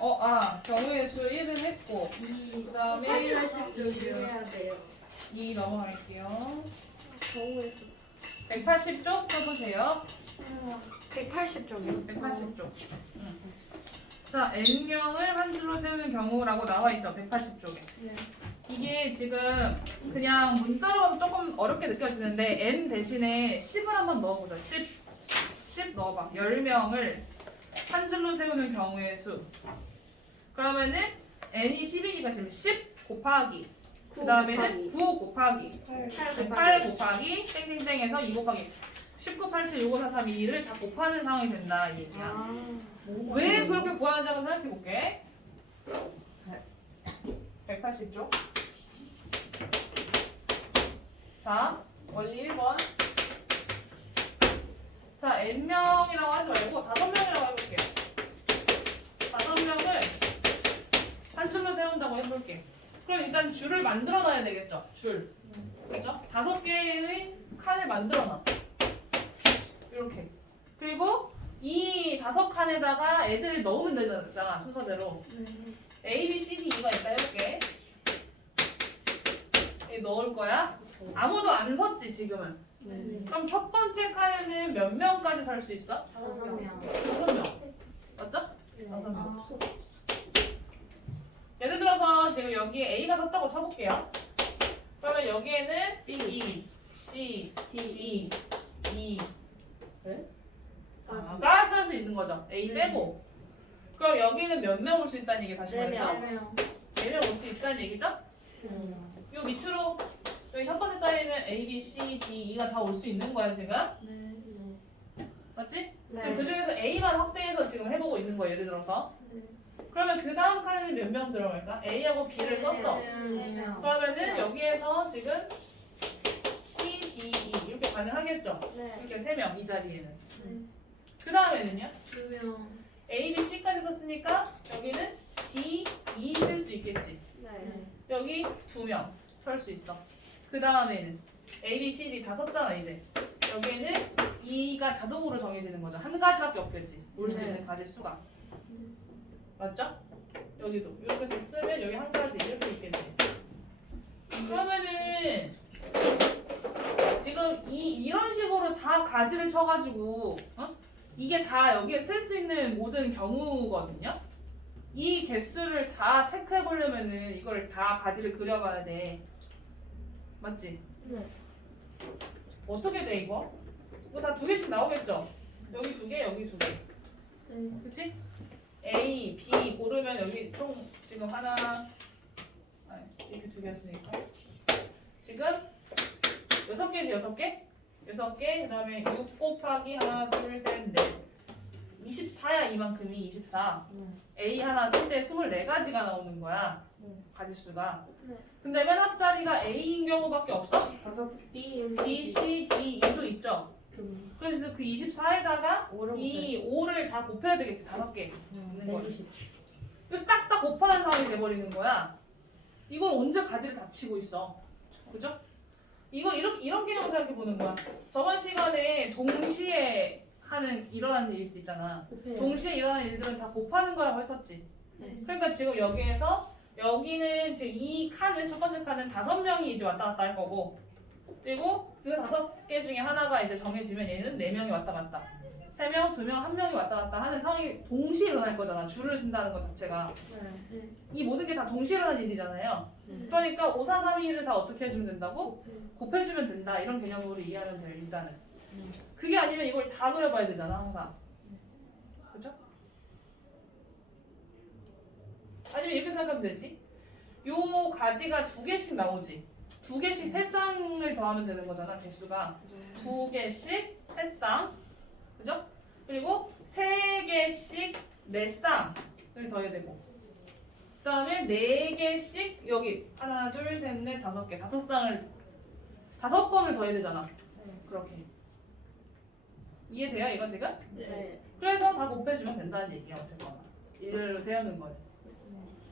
어, 아, 경우의 수 1은 했고, 이그 다음에 80쪽 해야 돼요. 2 넘어갈게요. 경우의 수 180쪽 써보세요. 180쪽이요? 180쪽. 자, n명을 한 줄로 세우는 경우라고 나와 있죠. 180쪽에. 네. 이게 지금 그냥 문자로 봐도 조금 어렵게 느껴지는데 n 대신에 10을 한번 넣어보자. 10. 10 넣어봐. 10명을 한 줄로 세우는 경우의 수. 그러면은 n이 10이니까 지금 10 곱하기. 그 다음에는 9 곱하기. 8 곱하기 땡땡땡에서 2 곱하기 19, 87, 65, 43, 2를 다 곱하는 상황이 된다 이 얘기야. 아. 왜 그렇게 구하는지 한번 생각해 볼게. 180쪽. 자, 원리 1번. 자, n명이라고 하지 말고 5명이라고 해볼게요. 5명을 한 줄로 세운다고 해볼게. 그럼 일단 줄을 만들어 놔야 되겠죠? 줄. 그죠? 다섯 개의 칸을 만들어 놔. 이렇게. 그리고 이 다섯 칸에다가 애들 넣으면 되잖아, 순서대로. A, B, C, D, E가 있다 해볼게. 여기 넣을 거야. 아무도 안 섰지, 지금은. 네. 그럼 첫 번째 칸에는 몇 명까지 설 수 있어? 다섯 명. 다섯 명. 맞죠? 네. 다섯 명. 예를 들어서 지금 여기 A가 섰다고 쳐볼게요. 그러면 여기에는 B, C, D, E, 아, 가쓸 수 있는 거죠. A 네. 빼고. 그럼 여기는 몇 명 올 수 있다는 얘기 다시 네 말해서 명. 4명 올 수 있다는 얘기죠? 요 밑으로 여기 첫 번째 자리는 A, B, C, D, E가 다 올 수 있는 거야 지금. 네. 맞지? 네. 그 중에서 A만 확대해서 지금 해보고 있는 거야 예를 들어서. 네. 그러면 그 다음 칸에는 몇 명 들어갈까? A하고 B를 썼어. 네 명. 그러면은 여기에서 지금 C, D, E 이렇게 가능하겠죠? 네. 이렇게 세 명 이 자리에는. 네. 그 다음에는요? 두 명. A, B, C까지 썼으니까 여기는 D, E 쓸 수 있겠지. 네. 여기 두 명 설 수 있어. 그 다음에는 A, B, C, D 다 썼잖아 이제. 여기에는 E가 자동으로 정해지는 거죠. 한 가지밖에 없겠지. 올 수 네. 있는 가지 수가. 맞죠? 여기도 이렇게 해서 쓰면 여기 한 가지 이렇게 있겠지. 그러면은 지금 이 이런 식으로 다 가지를 쳐가지고 어? 이게 다 여기에 쓸 수 있는 모든 경우거든요. 이 개수를 다 체크해 보려면은 이걸 다 가지를 그려가야 돼. 맞지? 네. 어떻게 돼 이거? 이거 다 두 개씩 나오겠죠? 여기 두 개, 여기 두 개. 네. 그치? A, B 고르면 여기 총 지금 하나, 아니, 이렇게 두 개였으니까. 지금 여섯 개지 여섯 개? 여섯 개, 그 다음에 6 곱하기 하나, 둘, 셋, 넷. 24야 이만큼이 24. A 하나 쓸 때 24가지가 나오는 거야. 가지수가. 네. 근데 맨 앞자리가 A인 경우밖에 없어? 다섯 B, B, C, D, E도 있죠. 금. 그래서 그 24에다가 오를 이 5를 다 곱해야 되겠지. 다섯 개. 있는 거지. 백이십. 싹다 곱하는 상황이 돼버리는 거야. 이걸 언제 가지를 다 치고 있어. 그죠? 이걸 이런, 이런 개념을 생각해 보는 거야. 저번 시간에 동시에 하는, 일어나는 일들 있잖아. 곱해요. 동시에 일어나는 일들은 다 곱하는 거라고 했었지. 네. 그러니까 지금 여기에서 여기는 지금 이 칸은 첫 번째 칸은 다섯 명이 이제 왔다 갔다 할 거고 그리고 그 다섯 개 중에 하나가 이제 정해지면 얘는 네 명이 왔다 갔다 세 명, 두 명, 한 명이 왔다 갔다 하는 상황이 동시에 일어날 거잖아 줄을 쓴다는 것 자체가 네. 이 모든 게 다 동시에 일어나는 일이잖아요 네. 그러니까 5, 4, 3, 2를 다 어떻게 해주면 된다고? 곱해. 곱해주면 된다 이런 개념으로 이해하면 돼요 일단은 음. 그게 아니면 이걸 다 그려봐야 되잖아 항상 그죠? 아니면 이렇게 생각하면 되지 요 가지가 두 개씩 나오지 두 개씩 세 쌍을 더하면 되는 거잖아 개수가. 두 개씩 세 쌍. 그죠? 그리고 세 개씩 네 쌍을 더해야 되고. 그 다음에 네 개씩 여기 하나 둘셋넷 다섯 개. 다섯 쌍을 다섯 번을 더해야 되잖아. 네. 그렇게. 이해돼요 이거 지금? 네. 그래서 다 곱해주면 된다는 얘기야 어쨌거나. 일을 세우는 거는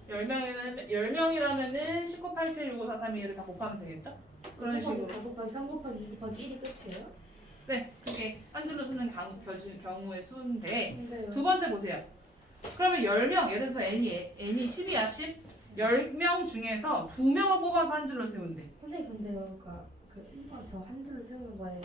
10명이면 10명이라면은 19, 87, 65, 4, 3, 2를 다 곱하면 되겠죠? 그런 식으로 곱하기 삼 곱하기 이 곱하기 1이 끝이에요? 네 그게 한 줄로 쓰는 강, 겨주- 경우의 수인데 근데요. 두 번째 보세요 그러면 10명, 예를 들어서 n이, n이 10이야, 10. 10명 중에서 2명을 뽑아서 한 줄로 세운대. 선생님 근데요, 그러니까 그 1번 저한 줄로 세우는 거에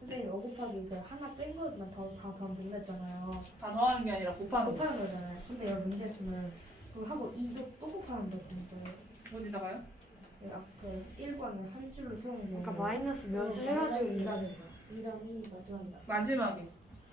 선생님 5 곱하기 그 하나 뺀 것만 더다 했잖아요. 다 더하는 게 아니라 곱하는 거. 곱하는 거잖아요. 근데 여기 문제에서는 그거 하고 2도 또 곱하는 거 진짜. 어디다가요? 그 1번은 한 줄로 세우는 거. 그러니까 마이너스 몇을 해가지고 2랑 2랑 2 마지막이다. 마지막에.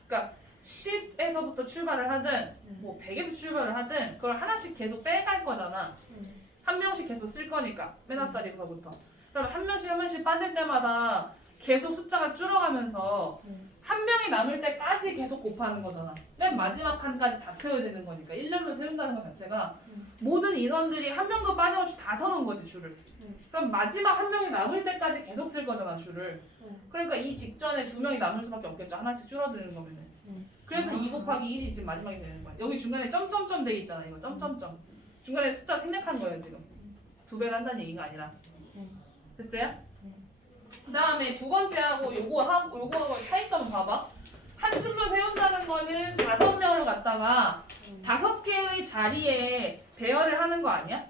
그러니까 10에서부터 출발을 하든 뭐 100에서 출발을 하든 그걸 하나씩 계속 빼갈 거잖아. 응. 한 명씩 계속 쓸 거니까 맨 앞자리에서부터. 그럼 한 명씩 한 명씩 빠질 때마다 계속 숫자가 줄어가면서 응. 한 명이 남을 때까지 계속 곱하는 거잖아. 맨 마지막 칸까지 다 채워야 되는 거니까 1년로 세운다는 것 자체가 응. 모든 인원들이 한 명도 빠짐없이 다 서는 거지 줄을. 응. 그럼 마지막 한 명이 남을 때까지 계속 쓸 거잖아 줄을. 응. 그러니까 이 직전에 두 명이 남을 수밖에 없겠죠. 하나씩 줄어드는 거면은. 응. 그래서 2 곱하기 1이 지금 마지막에 되는 거야. 여기 중간에 점점점 돼 있잖아. 이거 점점점. 중간에 숫자 생략한 거예요 지금. 두 배를 한다는 얘기가 아니라. 응. 됐어요? 응. 그다음에 두 번째하고 요거 하고 요거하고 차이점 봐봐. 한 줄로 세운다는 거는 다섯 명을 갖다가 응. 다섯 개의 자리에 배열을 하는 거 아니야?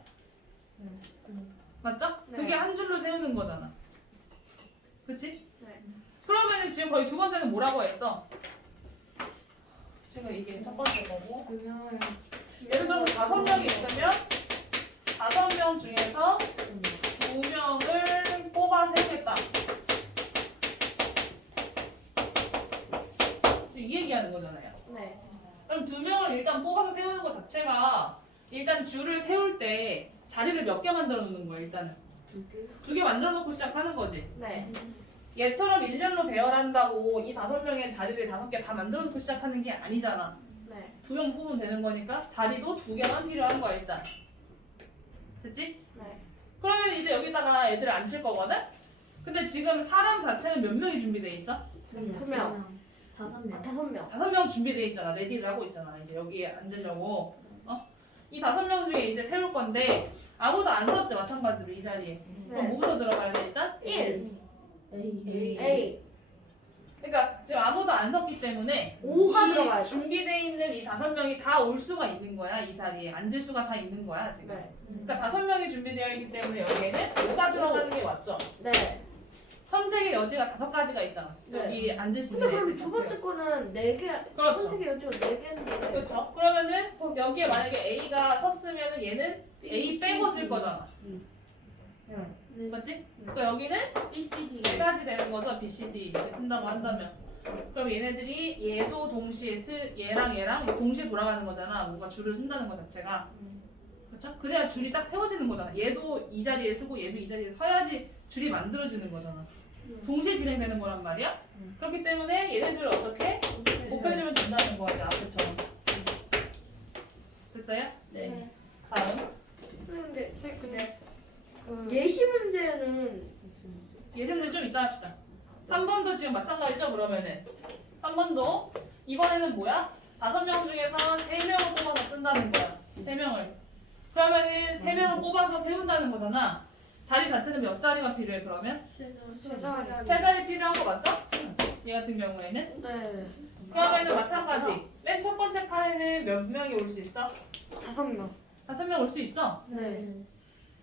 맞죠? 네. 그게 한 줄로 세우는 거잖아. 그치? 네. 그러면 지금 거의 두 번째는 뭐라고 했어? 지금 이게 첫 번째 거고. 그러면 예를 들어서 다섯 명이 있으면 다섯 명 중에서 두 명을 뽑아 세우겠다. 지금 이 얘기하는 거잖아요. 네. 명을 일단 뽑아서 세우는 것 자체가 일단 줄을 세울 때 자리를 몇 개 만들어 놓는 거야 일단은. 두 개. 두개 만들어 놓고 시작하는 거지. 네. 얘처럼 일렬로 배열한다고 이 다섯 명의 자리를 다섯 개 다 만들어 놓고 시작하는 게 아니잖아. 네. 두 명 뽑으면 되는 거니까 자리도 두 개만 필요한 거야 일단. 됐지? 네. 그러면 이제 여기다가 애들을 앉힐 거거든? 근데 지금 사람 자체는 몇 명이 준비돼 있어? 두 명. 다섯 아, 다섯 명. 다섯 명 준비돼 있잖아. 레디를 하고 있잖아. 이제 여기에 앉으려고. 어? 이 다섯 명 중에 이제 세울 건데 아무도 안 섰지 마찬가지로 이 자리에. 그럼 네. 뭐부터 들어가야 돼 일단? 1. A. A. 그러니까 지금 아무도 안 섰기 때문에 5가 이 들어가야죠. 준비돼 있는 이 다섯 명이 다 올 수가 있는 거야 이 자리에 앉을 수가 다 있는 거야 지금. 네. 그러니까 다섯 명이 준비되어 있기 때문에 여기에는 5가 들어가는 게 맞죠. 네. 선택의 여지가 다섯 가지가 있잖아. 네. 여기 앉을 수 근데 있는 그럼 애들 두. 번째 거는 네 개. 그렇죠. 선택의 여지가 네 개인데. 그렇죠. 그러면은 여기에 만약에 A가 섰으면 얘는 A 빼고 쓸 거잖아. 응. 맞지? 그러니까 여기는 B, C, D. 네 가지 되는 거죠. B, C, D 이렇게 쓴다고 한다면. 그럼 얘네들이 얘도 동시에 쓸 얘랑 얘랑 동시에 돌아가는 거잖아. 뭔가 줄을 쓴다는 것 자체가. 음. 그렇죠? 그래야 줄이 딱 세워지는 거잖아. 얘도 이 자리에 서고 얘도 이 자리에 서야지 줄이 만들어지는 거잖아. 음. 동시에 진행되는 거란 말이야. 음. 그렇기 때문에 얘네들을 어떻게 곱해주면 된다는 거지 앞에처럼. 됐어요? 네. 다음. 근데 근데 근데 그 예시 문제는 예시문제 좀 이따 합시다. 3번도 지금 마찬가지죠 그러면은 3번도 이번에는 뭐야? 다섯 명 중에서 세 명을 뽑아서 쓴다는 거야. 세 명을. 그러면은 세 명을 뽑아서 세운다는 거잖아. 자리 자체는 몇 자리가 필요해 그러면? 세세 자리. 세 자리 필요한 거 맞죠? 얘 같은 경우에는 네. 그러면은 마찬가지. 맨 첫 번째 칸에는 몇 명이 올 수 있어? 다섯 명. 다섯 명 올 수 있죠? 네.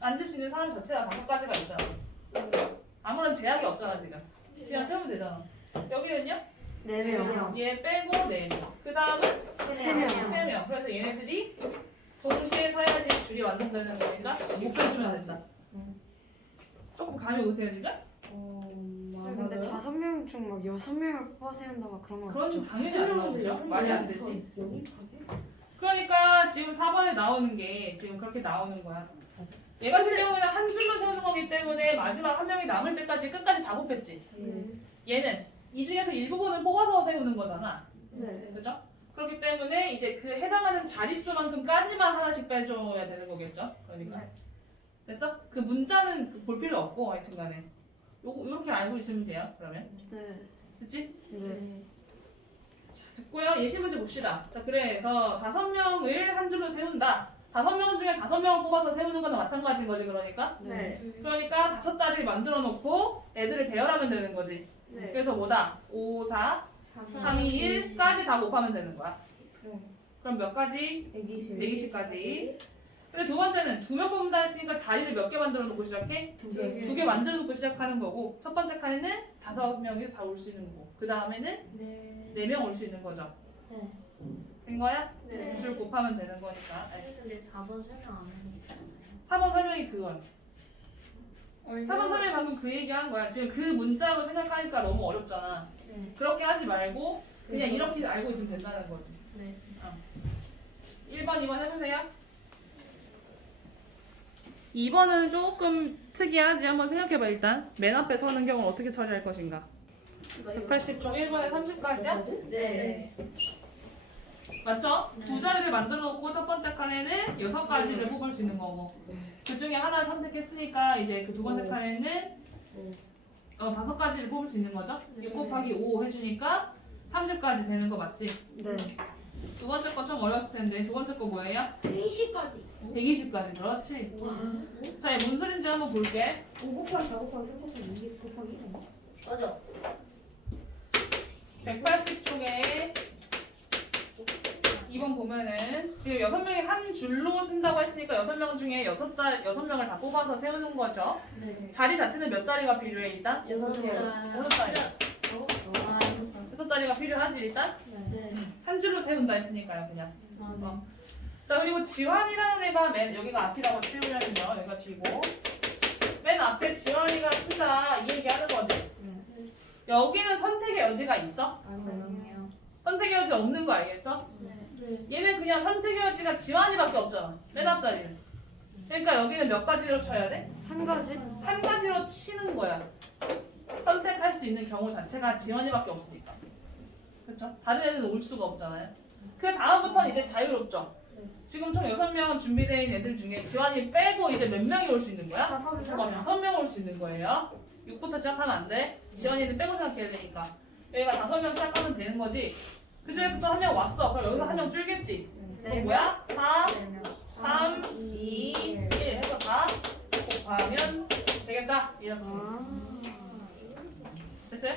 앉을 수 있는 사람 자체가 다섯 가지가 있잖아. 아무런 제약이 없잖아 지금. 그냥 세우면 되잖아. 여기는요? 네 명. 얘 빼고 네 명. 그 다음은 세 명. 세 명. 그래서 얘네들이 동시에 서야지 줄이 완성되는 거니까 곱해주면 된다. 조금 감이 오세요 지금? 어, 근데 다섯 명 중 막 여섯 명을 뽑아 세운다 막 그런 거 그건 없죠? 당연히 안 나오죠. 말이 안 되지. 그러니까 지금 4번에 나오는 게 지금 그렇게 나오는 거야. 얘 같은 경우에는 한 줄로 세우는 거기 때문에 마지막 한 명이 남을 때까지 끝까지 다 곱했지. 얘는 이 중에서 일부분을 뽑아서 세우는 거잖아. 네. 그죠? 그렇기 때문에 이제 그 해당하는 자릿수만큼까지만 하나씩 빼줘야 되는 거겠죠? 그러니까. 네. 됐어? 그 문자는 볼 필요 없고 하여튼 간에. 요거, 요렇게 알고 있으면 돼요, 그러면. 네. 됐지? 네. 됐고요. 예시 문제 봅시다. 자, 그래서 다섯 명을 한 줄로 세운다. 다섯 명 중에 다섯 명을 뽑아서 세우는 거나 마찬가지인 거지, 그러니까. 네. 그러니까 다섯 자리를 만들어 놓고 애들을 배열하면 되는 거지. 네. 그래서 뭐다? 5, 4, 3, 2, 1까지 다 곱하면 되는 거야. 네. 그럼 몇 가지? 120. 120 까지. 근데 두 번째는 두 명 뽑는다 했으니까 자리를 몇 개 만들어 놓고 시작해? 두 개. 두 개 만들어 놓고 시작하는 거고 첫 번째 칸에는 다섯 명이 다 올 수 있는 거고 그 다음에는 네. 네 명 올 수 있는 거죠. 네. 된 거야? 네. 줄 곱하면 되는 거니까. 네. 근데 4번 설명 안 해줬잖아요. 4번 설명이 그건. 4번 설명이 방금 그 얘기 한 거야. 지금 그 문자로 생각하니까 너무 어렵잖아. 네. 그렇게 하지 말고 그냥 이렇게 알고 있으면 된다는 거지. 네. 1번, 2번 해보세요. 2번은 조금 특이하지. 한번 생각해봐 일단. 맨 앞에 서는 경우는 어떻게 처리할 것인가. 180쪽 1번에 30까지야? 네. 맞죠? 두 자리를 만들어 놓고 첫 번째 칸에는 여섯 가지를 뽑을 수 있는 거고 그 중에 하나를 선택했으니까 이제 그 두 번째 네. 칸에는 어, 다섯 가지를 뽑을 수 있는 거죠? 6 곱하기 5 해주니까 30까지 되는 거 맞지? 네. 두 번째 거 좀 어려웠을 텐데 두 번째 거 뭐예요? 20까지. 120까지 그렇지? 자, 얘뭔 소린지 한번 볼게 5 곱하기 4 곱하기 3 곱하기 2 곱하기 1인가? 맞아. 180쪽에 2번 보면은 지금 여섯 명이 한 줄로 쓴다고 했으니까 여섯 명 중에 여섯 자 여섯 명을 다 뽑아서 세우는 거죠. 네. 자리 자체는 몇 자리가 필요해 일단? 여섯 개. 여섯 자리. 아, 여섯 자리가 필요하지 일단? 네. 네. 한 줄로 세운다 했으니까요 그냥. 아, 어. 자 그리고 지환이라는 애가 맨 여기가 앞이라고 치우려면요 여기가 뒤고 맨 앞에 지환이가 쓴다 이 얘기 하는 거지. 네. 여기는 선택의 여지가 있어? 아니요. 선택의 여지 없는 거 알겠어? 네. 얘는 그냥 선택의 여지가 지환이밖에 없잖아. 맨 앞자리는. 그러니까 여기는 몇 가지로 쳐야 돼? 한 가지? 한 가지로 치는 거야. 선택할 수 있는 경우 자체가 지원이밖에 없으니까. 그렇죠? 다른 애는 올 수가 없잖아요. 그 다음부터는 이제 자유롭죠. 지금 총 6명 준비되어 있는 애들 중에 지원이 빼고 이제 몇 명이 올 수 있는 거야? 다섯 어, 명. 다섯 명 올 수 있는 거예요. 6부터 시작하면 안 돼. 지원이는 빼고 생각해야 되니까. 여기가 다섯 명 시작하면 되는 거지. 그 중에서 또 한 명 왔어. 그럼 여기서 한 명 줄겠지. 그럼 뭐야? 4, 3, 2, 1 해서 다 곱하면 되겠다. 이렇게. 아. 됐어요?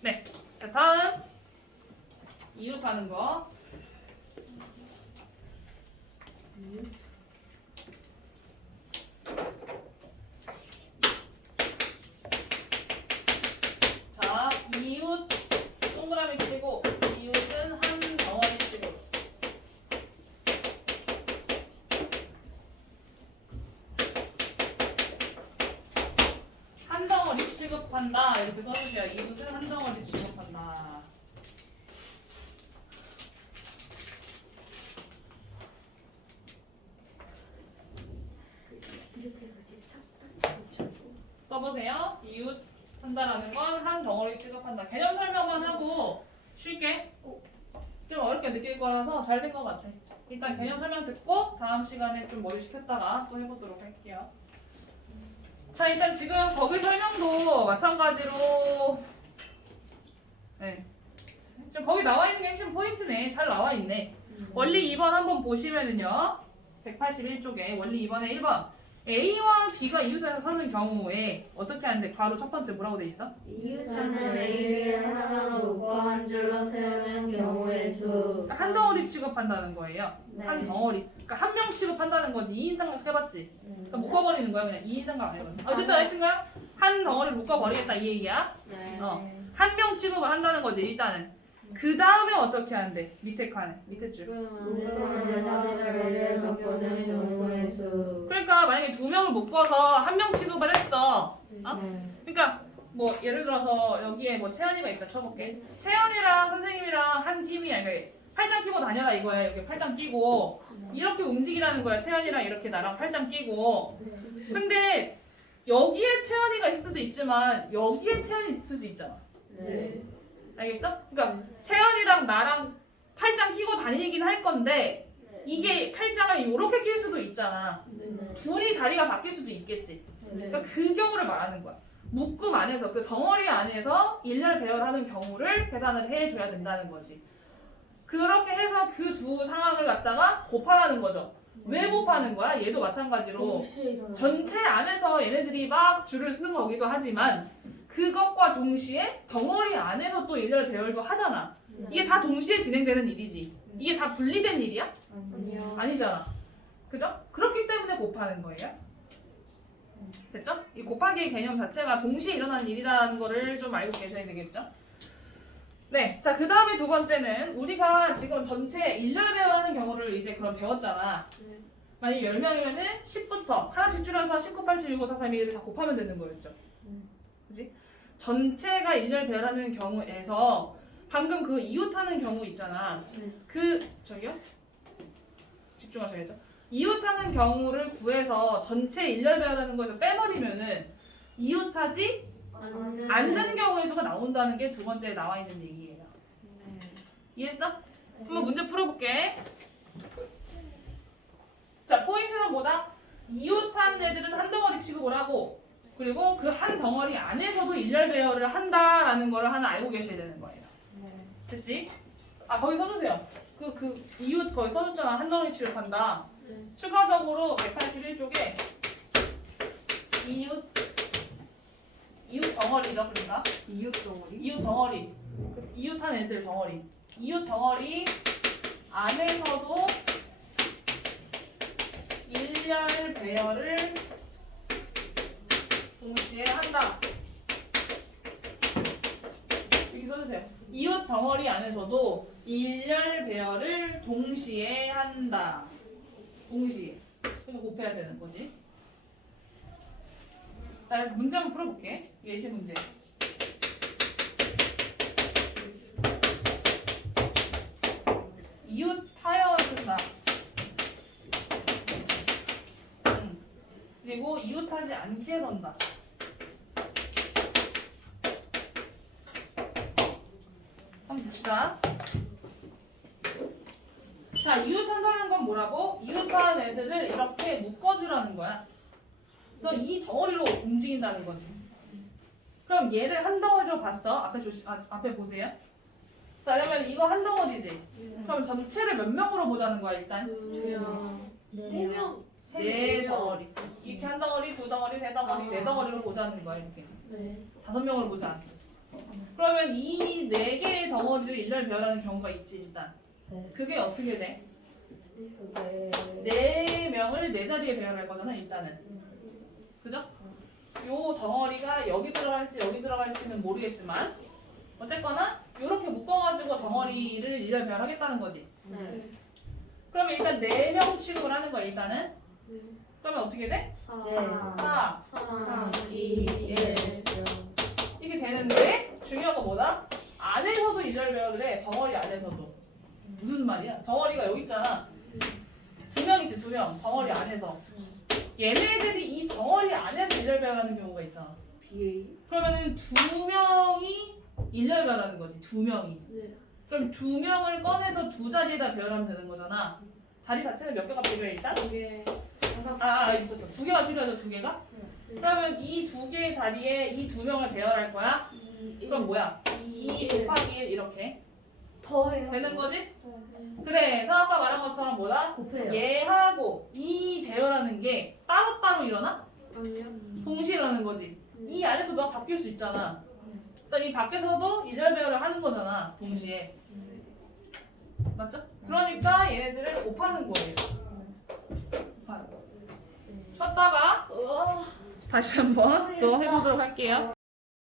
네. 자, 다음 이웃하는 거. 자, 이웃 동그라미 치고 이웃은 한 덩어리 치고. 한 덩어리 취급한다 이렇게 써주세요. 이웃은 한 덩어리 취급한다. 이렇게 해서 이렇게 찼다. 써보세요. 이웃 한다라는 건 한 덩어리 취급한다. 개념 설명만 하고 쉴게. 좀 어렵게 느낄 거라서 잘 된 것 같아. 일단 개념 설명 듣고 다음 시간에 좀 머리 식혔다가 또 해보도록 할게요. 자 일단 지금 거기 설명도 마찬가지로 네. 지금 거기 나와 있는 게 핵심 포인트네. 잘 나와 있네. 원리 2번 한번 보시면은요. 181쪽에 원리 2번에 1번 A와 B가 이웃에서 사는 경우에 어떻게 하는데 바로 첫 번째 뭐라고 돼 있어? 이웃하는 A를 하나로 놓고 한 줄로 세우는 경우의 수. 한 덩어리 취급한다는 거예요. 네. 한 덩어리. 그러니까 한 명 취급한다는 거지. 2인 삼각 해봤지. 그러니까 묶어버리는 거야 그냥 2인 삼각 안 해봤지. 어쨌든 하여튼간 한 덩어리 묶어버리겠다 이 얘기야. 네. 어. 한 명 취급을 한다는 거지 일단은. 그 다음에 어떻게 하는데? 밑에 칸에 밑에 줄. 경우의 수. 그러니까 만약에 두 명을 묶어서 한 명 취급을 했어. 어? 네. 그러니까 뭐 예를 들어서 여기에 뭐 채연이가 있다 쳐볼게. 채연이랑 선생님이랑 한 팀이야. 그러니까 팔짱 끼고 다녀라 이거야. 이렇게 팔짱 끼고 이렇게 움직이라는 거야. 채연이랑 이렇게 나랑 팔짱 끼고. 근데 여기에 채연이가 있을 수도 있지만 여기에 채연이 있을 수도 있잖아. 네. 알겠어? 그러니까 채연이랑 나랑 팔짱 끼고 다니긴 할 건데 이게 팔짱을 이렇게 낄 수도 있잖아. 둘이 자리가 바뀔 수도 있겠지. 그러니까 그 경우를 말하는 거야. 묶음 안에서 그 덩어리 안에서 일렬 배열하는 경우를 계산을 해줘야 된다는 거지. 그렇게 해서 그 두 상황을 갖다가 곱하라는 거죠. 왜 곱하는 거야? 얘도 마찬가지로 전체 안에서 얘네들이 막 줄을 쓰는 거기도 하지만 그것과 동시에 덩어리 안에서 또 일렬 배열도 하잖아. 이게 다 동시에 진행되는 일이지. 이게 다 분리된 일이야? 아니요. 아니잖아. 그죠? 그렇기 때문에 곱하는 거예요. 됐죠? 이 곱하기의 개념 자체가 동시에 일어나는 일이라는 거를 좀 알고 계셔야 되겠죠? 네. 자, 그 다음에 두 번째는 우리가 지금 전체 일렬 배열하는 경우를 이제 그럼 배웠잖아. 네. 만약 10명이면은 10부터 하나씩 줄여서 19, 87, 65, 43, 2를 다 곱하면 되는 거였죠. 그지? 전체가 일렬 배열하는 경우에서 방금 그 이웃하는 경우 있잖아. 네. 그 저기요? 집중하셔야죠. 이웃하는 경우를 구해서 전체 일렬 배열하는 거에서 빼버리면은 이웃하지 안 않는 경우의 수가 나온다는 게 두 번째에 나와 있는 얘기예요. 이해했어? 한번 문제 풀어볼게. 자, 포인트는 뭐다? 이웃하는 애들은 한 덩어리 취급을 하고, 그리고 그 한 덩어리 안에서도 일렬 배열을 한다라는 거를 하나 알고 계셔야 되는 거예요. 됐지? 아, 거기 써주세요. 그, 그, 이웃 거기 써줬잖아. 한 덩어리 취급한다. 네. 추가적으로 181쪽에 이웃, 이웃 덩어리죠, 그러니까. 이웃 덩어리. 이웃 덩어리 그 이웃한 애들 덩어리 이웃 덩어리 안에서도 일렬 배열을 동시에 한다. 여기 써주세요. 이웃 덩어리 안에서도 일렬 배열을 동시에 한다. 동시에. 그래서 곱해야 되는 거지. 자 그래서 문제 한번 풀어볼게. 예시 문제. 이웃 타협한다. 음. 그리고 이웃하지 않게 선다. 봅시다. 자, 이웃한다는 건 뭐라고? 이웃한 애들을 이렇게 묶어주라는 거야. 그래서 이 덩어리로 움직인다는 거지. 그럼 얘를 한 덩어리로 봤어. 앞에 조심, 아, 앞에 보세요. 자, 그러면 이거 한 덩어리지. 그럼 전체를 몇 명으로 보자는 거야 일단? 두명 네 명. 네 덩어리. 이렇게 한 덩어리, 두 덩어리, 세 덩어리, 네 덩어리로 보자는 거야 이렇게. 네. 다섯 명으로 보자. 그러면 이 네 개의 덩어리를 일렬 배열하는 경우가 있지 일단. 네. 그게 어떻게 돼? 네 명을 네 자리에 배열할 거잖아 일단은. 그죠? 요 덩어리가 여기 들어갈지 여기 들어갈지는 모르겠지만 어쨌거나 이렇게 묶어가지고 덩어리를 일렬 배열하겠다는 거지. 네. 그러면 일단 네 명 취급을 하는 거야 일단은. 그러면 어떻게 돼? 4, 4, 3, 2, 1. 이게 되는데 중요한 거 뭐다? 안에서도 일렬 배열을 해. 덩어리 안에서도. 무슨 말이야? 덩어리가 여기 있잖아. 두 명 있지 두 명. 덩어리 안에서. 얘네들이 이 덩어리 안에서 일렬 배열하는 경우가 있잖아. BA. 그러면은 두 명이 일렬 배열하는 거지. 두 명이. 네. 그럼 두 명을 꺼내서 두 자리에다 배열하면 되는 거잖아. 자리 자체는 몇 개가 필요해 일단? 이게 아, 아 있었어. 두 개가 필요하죠, 두 개가? 네. 그러면 이 두 개의 자리에 이 두 명을 배열할 거야? 이. 그럼 뭐야? 이. 2 곱하기 1 이렇게 더해요. 되는 거지? 네. 그래서 아까 말한 것처럼 뭐다? 곱해요. 얘하고 이 배열하는 게 따로따로 일어나? 아니요. 동시에 일어나는 거지. 네. 이 안에서 너가 바뀔 수 있잖아. 일단 이 밖에서도 일렬 배열을 하는 거잖아, 동시에. 맞죠? 그러니까 얘네들을 곱하는 거예요. 곱하는 거. 쉬었다가 다시 한번 또 해보도록 할게요.